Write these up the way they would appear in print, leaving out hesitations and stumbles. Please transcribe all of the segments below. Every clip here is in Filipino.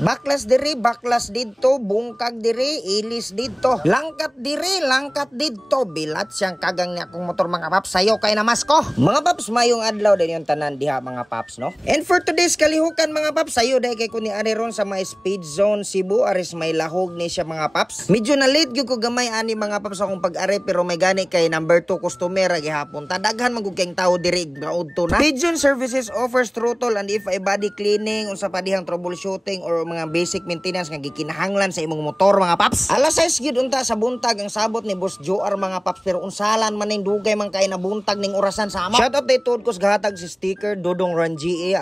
Baklas diri, baklas didto, bungkag diri, ilis didto. Langkat diri, langkat didto. Bilat siyang kagang niya kong motor mga paps. Sayo kay namas ko. Mga paps, mayong adlaw din yung tanan diha mga paps, no? And for today's kalihukan mga paps, sayo dahil kay kuni ari ron sa may speed zone Cebu, aris may lahog ni siya mga paps. Medyo na late gyud ko gamay ani mga paps akong pag-ari, pero may gani kay number 2 customer gihapon. Tadaghan magugkeng tao diri gaudto na. Speed zone services offers throttle and FI body cleaning, unsa pa dihang troubleshooting or mga basic maintenance nga gikinahanglan sa imong motor mga paps. Alas 6 gyud unta sa buntag ang sabot ni Boss Joar mga paps, pero unsalan man ning dugay man kay na buntag ning orasan sa amo. Shout out day tuod ko sa gahatag si sticker Dodong Rangie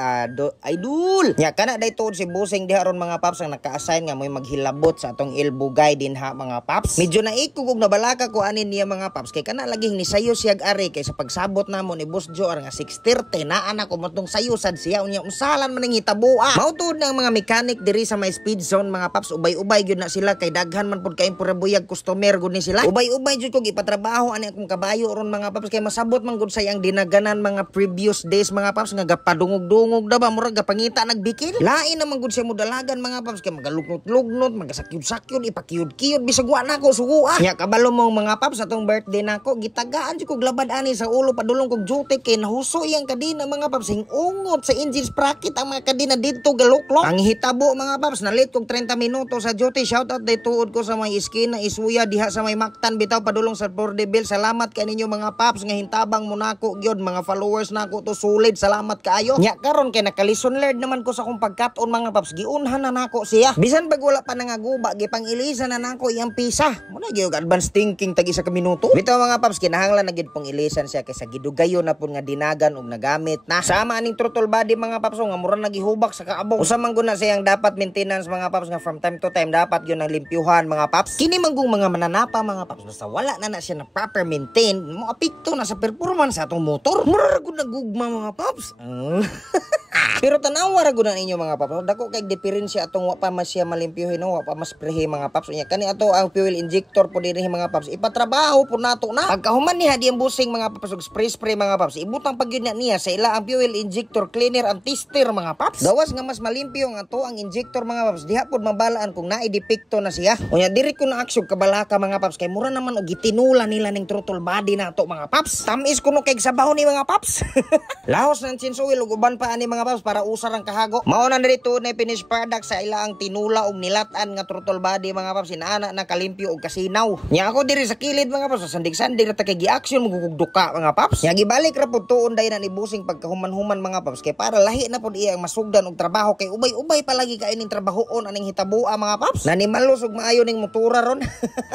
idol. Nya kana day tuod si Busing diha ron mga paps ang naka-assign nga moy maghilabot sa atong ilbugay din ha mga paps. Medyo naikugog na balaka ko anin niya mga paps kay kana laging ni sayo siyag ari kay sa pagsabot namo ni Boss Joar nga 6:30 naa na ko matong sayo sad siya unya unsalan man ning hitabua. Mautod na ang mga mechanic diri sa may speed zone mga paps, ubay-ubay gyud na sila kay daghan man pud kay purabuyag customer gud ni sila. Ubay-ubay jud ko gipatrabaho ani akong kabayo ron mga paps kay masabot man gud sayang dinaganan mga previous days mga paps nga gapadungog-dungog da ba murag gapangita nagbikil. Lain naman gud siya modalagan mga paps kay magalugnot-lugnot, magasakyud-sakyud, ipakiyud-kiyud bisag wa nako suguha. Nya kabalo mo mga paps atong birthday nako gitagaan jud ko glabad ani sa ulo padulong kog jutik kay nahuso iyang kadina mga paps, hingungot sa engine sprocket ang mga kadina didto galuklok. Ang hitabo mga paps na late kog 30 minuto sa duty. Shout out day tuod ko sa may iskina Isuya diha sa may Mactan bitaw padulong sa Portobel. Salamat kay ninyo mga paps nga hintabang mo nako gyud, mga followers nako to solid. Salamat kaayo. Nya karon kay nakalison learned naman ko sa akong pagkat-on mga paps, giunhan na nako siya. Bisan pag wala pa nangaguba gipang-ilisa na nako iyang pisa. Muna gyud advance thinking tag isa ka minuto. Bitaw mga paps kinahanglan na gid pong ilisan siya kay sa gidugayon na pud nga dinagan og nagamit na. Sama aning throttle body mga paps nga mura nagihubak sa kaabong. Usa man gud na siyang dapat maintenance mga paps nga from time to time dapat yun ang limpyuhan mga paps. Kini manggong mga mananapa mga paps basta wala na siya na proper maintain mo apekto na sa performance sa atong motor. Mura gud nagugma mga paps. Pero tanawa ra gud na ninyo mga paps, dako kay diferensya atong wa pa mas siya malimpyuhin wa pa mas prehe mga paps. Unya kani ato ang fuel injector po dinhi mga paps ipatrabaho po nato na. Pagkahuman niya di ang busing mga paps og spray mga paps ibutang pagyud na niya sa ila ang fuel injector cleaner and tester mga paps. Gawas nga mas malimpyo nga ato ang injector mga paps, diha pod mabalaan kung naay depekto na siya. Unya diri ko na aksyon kabalaka mga paps kay mura naman og gitinula nila ning throttle body nato mga paps. Tamis kuno kay sabaw ni mga paps. Lahos ng change oil ug uban pa ani mga paps para usar ang kahago. Mao na dito na finish product sa ila ang tinula og nilatan nga throttle body mga paps, inaana na kalimpyo og kasinaw. Nya ako diri sa kilid mga paps sandig-sandig ra ta kay gi-action magugugduka mga paps. Nya gibalik ra pud tuon day na ni Busing pagkahuman-human mga paps kay para lahi na pud iya ang masugdan og trabaho kay ubay-ubay palagi kay ning trabahoon aning hitabua mga paps. Nanimalos og maayo ning motora ron.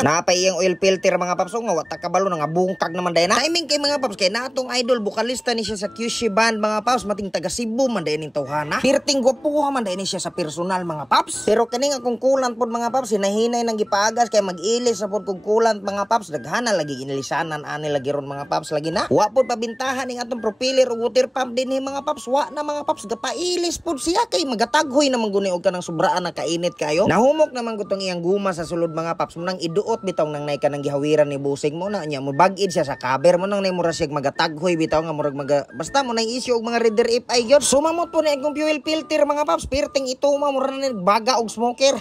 Napay iyang oil filter mga paps nga wa ta kabalo nga bungkag naman day na. Timing kay mga paps kay natong idol bokalista ni siya sa QC band mga paps, mating taga Cebu man day ning tawhana. Pirting gwapo man day ni siya sa personal mga paps. Pero kaning akong kulant pod mga paps hinahinay nang gipagas kay mag-ilis sa pod kog kulant mga paps, daghana lagi inilisanan ani lagi ron mga paps lagi na. Wa pod pabintahan ning atong propeller ug water pump dinhi mga paps, wa na mga paps gapailis pod siya kay magataghoy naman guni og kanang sobraan na kainit kayo. Nahumok naman gutong iyang guma sa sulod mga paps, munang iduot bitaw nang nay kanang gihawiran ni Busing mo na nya mo bag-id siya sa cover mo nang nay mura siya magataghoy bitaw nga murag basta mo nang issue og mga reader if ay gyud. Sumamot po na akong fuel filter mga paps, pirting ito mura na baga og smoker.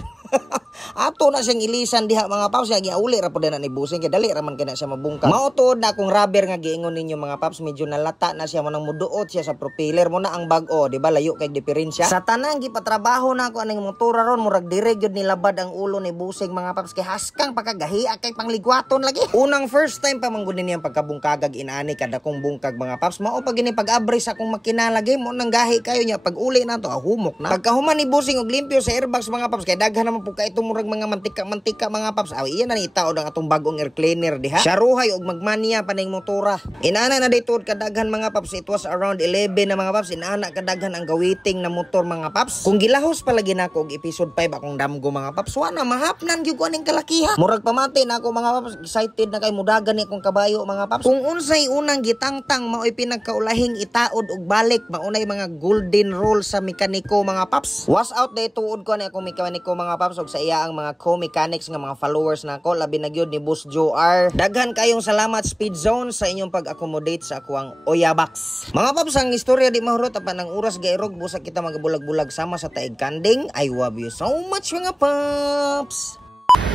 Ato na siyang ilisan diha mga paps, siya giuli ra pud na ni Busing kay dali ra man kana siya mabungkag. Mautod na akong rubber nga giingon ninyo mga paps, medyo nalata na siya mo nang muduot siya sa propeller mo na ang bag-o, di ba layo kay diferensya. Sa tanang gipatrabaho na ako aning motora ron murag dire gyud nilabad ang ulo ni Busing mga paps kay haskang pagkagahi kay pangligwaton lagi. Unang first time pa man gud niyang pagkabungkagag inani kada kong bungkag mga paps, mao pag gini pag-abri sa akong makina lagi mo nang gahi kayo nya pag uli na to humok na. Pagkahuman ni Busing og limpyo sa airbags mga paps kay daghan naman pud kay itong murag mga mantika mga paps. Iyan na ni taod ang atong bagong air cleaner diha. Siya ruhay og magmaniya pa ning motora. Inana na daytod kadaghan mga paps, it was around 11 na mga paps. Inana kadaghan ang gawiting na motor mga paps. Kung gilahos palagi nako og episode 5 akong damgo mga paps, wa na mahapnan gyud ko aning kalakiha. Murag pamati na ako mga paps, excited na kay mudagan ni akong kabayo mga paps. Kung unsay unang gitangtang mao'y pinagkaulahing itaod og balik, maunay mga golden rule sa mekaniko mga paps. Was out daytod ko ni akong mekaniko mga paps. paps og sa iya ang mga co-mechanics nga mga followers nako labi na gyud ni Boss Joe R. Daghan kayong salamat Speed Zone sa inyong pag-accommodate sa ako ang Oyabax. Mga paps, ang istorya di mahurot apan ang oras gairog busa kita magabulag-bulag sama sa Taig Kanding. I love you so much mga paps.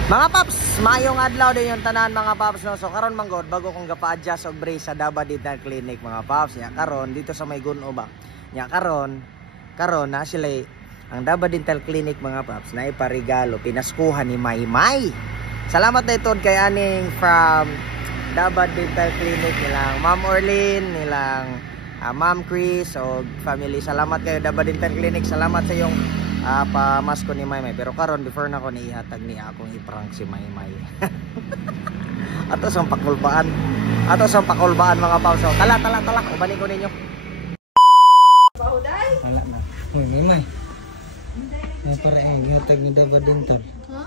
Mga paps, mayong adlaw din yung tanan mga paps no. So karon manggod bago kong gapa-adjust og brace sa Daba Dental Clinic mga paps. Nya karon dito sa may Guno ba. Nya karon na sila ang Daba Dental Clinic mga paps na iparigalo pinaskuhan ni Maymay. Salamat na ito kay aning from Daba Dental Clinic nilang Ma'am Orlin, nilang Ma'am Chris o family. Salamat kayo Daba Dental Clinic. Salamat sa iyong pamasko ni Maymay. Pero karon before na ko niihatag niya akong iprank si Maymay. Ato sa pakulbaan mga paps. So, tala ubalik ko ninyo. Bauday? Wala na. Uy, Maymay. Para ang ihatag ni Daba Dental. Ha?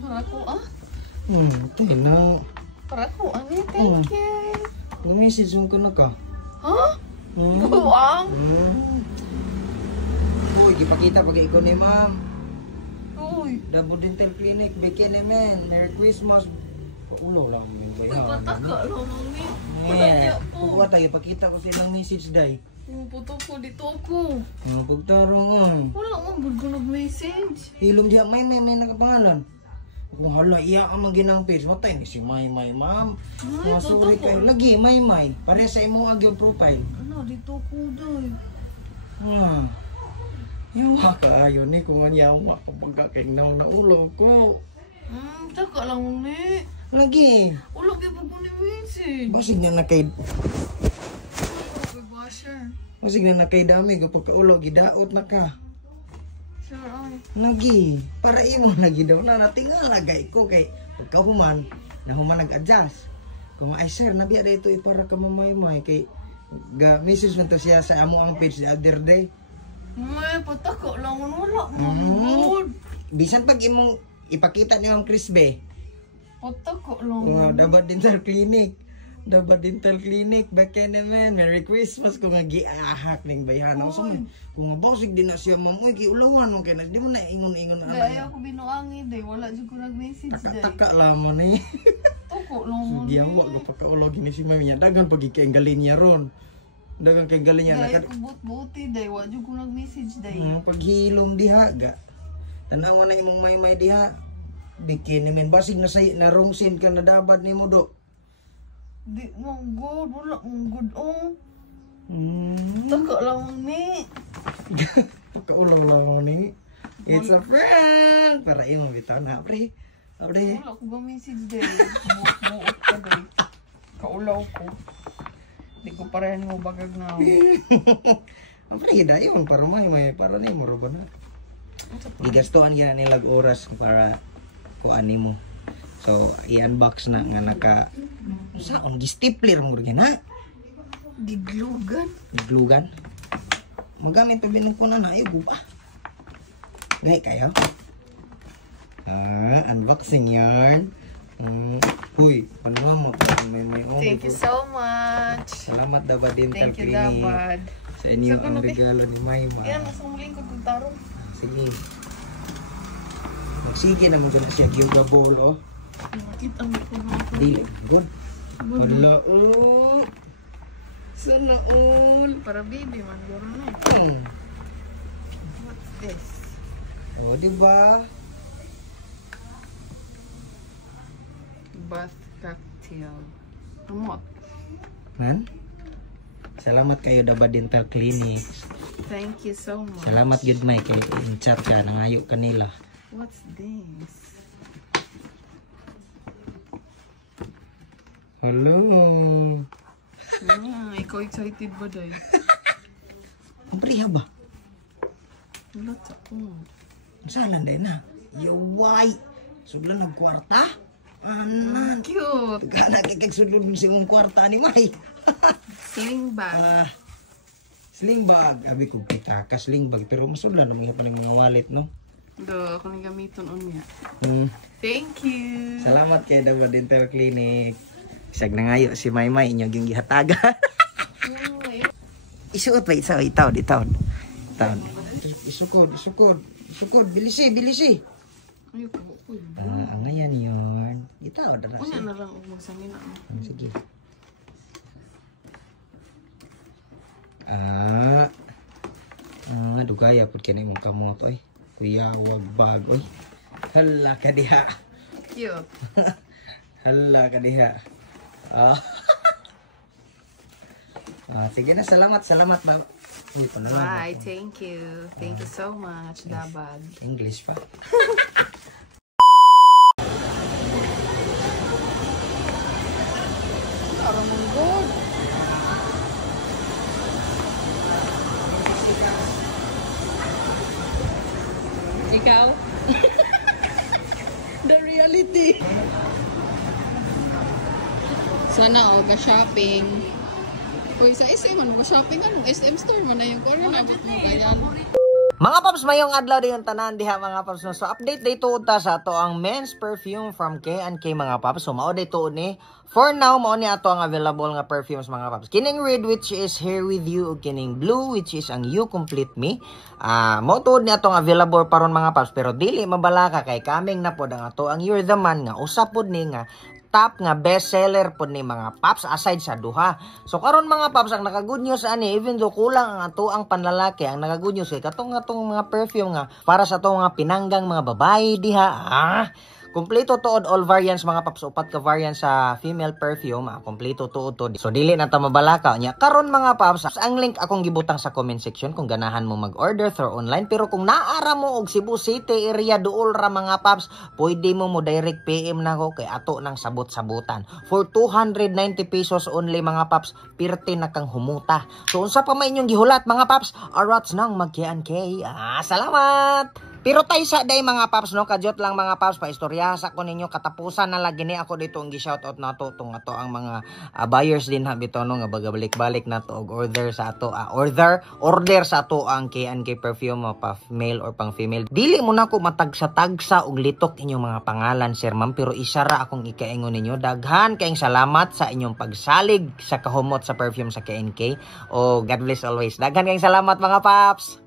Para ko Tinaw. Para ko thank you. Mag-message mo ko na ka. Ha? Buang? Uy, gipakita pag ikaw ni ma'am. Uy. Daba Dental Clinic, bikini man. Merry Christmas. Paulo lang mo yung bayan. Pataka lang mami. Yeah. Kuha tayo, pakita ko silang message day. Puto ko dito ako. Pagtarong on. Wala man bud ko nag-message. Hilom diha may nakapangalan. Kung hala, iya ang maginang page. Matay ni si Maymay, ma'am. Masuri kayo. Lagi, Maymay. Pare sa imo ang yung profile. Ano, dito ko day. Yawa ka ayon ni kung anyawa pagkakainaw na ulo ko. Taka lang ni. Lagi. Ulo gyud ko ni message. Basig na nakay Washer. Basig na nakay dami kapag kaulo gidaot na ka. Sure ay. Lagi. Para imo lagi daw na natingal lagay ko kay pagkahuman na human nag-adjust. Kung ay sir nabiya dito para ka Maymay kay ga message man to siya sa amo ang page the other day. May pataka lang wala man. Bisan pag imong ipakita niyo ang Chris Be. Pataka lang. Daba Dental Clinic. Daba Dental Clinic, bikini man. Merry Christmas kung nga giahak ning bayhan. Kung nga bosig din na siya ma'am, uy, giulawan mo kaya di mo na ingon-ingon na. Kaya ako binuangi day, wala jud ko nag-message day. Taka lamon ni. Tuko lang mo. Giyawa ko pagkaulog ni si ma'am niya. Dagan pag ikainggalin niya ron. Dagan kay galing niya. Kaya ko buti day, wala jud ko nag-message day. Paghilom diha ga. Tanawa na imong Maymay diha. Bikini man basig na say na wrong scene ka na dabad nimo do. Di mong good, wala mong good Taka lang ni. Pagkaulog lang ni. It's a friend. Para imo bitaw na pre. Abre. Wala ko ba message day. Muot ka day. Kaulaw ko. Di ko parehan mo bagag na. Abre hidayon para Maymay para nimo ro ba na. Gigastuan gyud nilag oras para kuan nimo. So i-unbox na nga naka saon gi-stapler mo gyud na. Giglugan. Glugan. Magamit pa binong kunan na ayo guba. Gay kayo. Unboxing yarn. Huy, ano mo? May Thank you so much. Salamat Daba Dental Thank you, Clinic. Dabad. Sa inyo ang regalo ni Maymay. Yan, nasa muling ko kung tarong. Sige. Magsige naman ko na siya. Yoga ball, oh. Nakita mo ko mga Dili. Good. Wala, oh. Sana all. para baby man, gano'n na. What's this? Oh, diba? Bath cocktail. Amot. Man? Salamat kayo Daba Dental Clinic. Thank you so much. Salamat gud May kay in-chat ka nangayo kanila. What's this? Hello. Ikaw excited ba day? Priha ba? Wala sa ko. Salan day na. Yaway. Sudlan nagkwarta? Anan. Cute. Kana kay sudlan sing kwarta ni May. Sling bag. Sling bag. Abi ko kita ka sling bag pero masudlan naman pa ning mga wallet no. Do, ako nang gamiton on niya. Thank you. Salamat kay Daba Dental Clinic. Isag na ngayo si Maymay inyong yung gihataga. Isuot ba isa itaw. isukod, isukod. Isukod, bilisi, bilisi. Ayoko ko. Ang ngayon yun. Itaw, dara. Unya na lang og magsangin na. Sige. Dugaya po kaya imong kamot, oy. Kuya, wag bag, oy. Hala ka diha. Cute. Hala ka diha. Sige na, salamat, salamat. Uy, panalo. Bye, thank you. Thank you so much, Dabad. English pa. Parang good. Ikaw? The reality. Sana ka shopping. Uy, sa SM man, shopping ano? SM store man na yung corner. Nabot mo ganyan. Mga paps, mayong adlaw din yung tanan diha mga paps. No? So update dito ta sa ato ang men's perfume from K&K mga paps. So mao dito ni for now mao ni ato ang available nga perfumes mga paps. Kining red which is Here With You ug kining blue which is ang You Complete Me. Mao tuod ni ato ang available paron mga paps pero dili mabalaka kay kaming na pod ang ato ang You're the Man nga usa pod ni nga top nga bestseller pod ni mga paps aside sa duha. So karon mga paps ang naka-good news ani even though kulang ang ato ang panlalaki ang naka-good news kay katong mga perfume nga para sa ato mga pinanggang mga babae diha. Kompleto tuod all variants mga paps, upat ka variants sa female perfume, kompleto tuod to. So dili na ta mabalaka nya. Karon mga paps, ang link akong gibutang sa comment section kung ganahan mo mag-order through online. Pero kung naara mo og Cebu City area duol ra mga paps, pwede mo direct PM nako kay ato nang sabot-sabutan. For 290 pesos only mga paps, pirte na kang humuta. So unsa pa may inyong gihulat mga paps? Arats nang mag-K&K. Salamat. Pero tay sa day mga paps no, kadyot lang mga paps pa istorya sa ko ninyo katapusan na lagi ni ako dito ang gi-shoutout nato tong ato ang mga buyers din ha bitaw no nga bagabalik-balik na to og order sa ato order sa ato ang K&K perfume pa male or pang female. Dili mo na ko matagsa-tagsa og litok inyong mga pangalan sir ma'am pero isa ra akong ikaingon ninyo daghan kayong salamat sa inyong pagsalig sa kahumot sa perfume sa K&K. O God bless always. Daghan kayong salamat mga paps.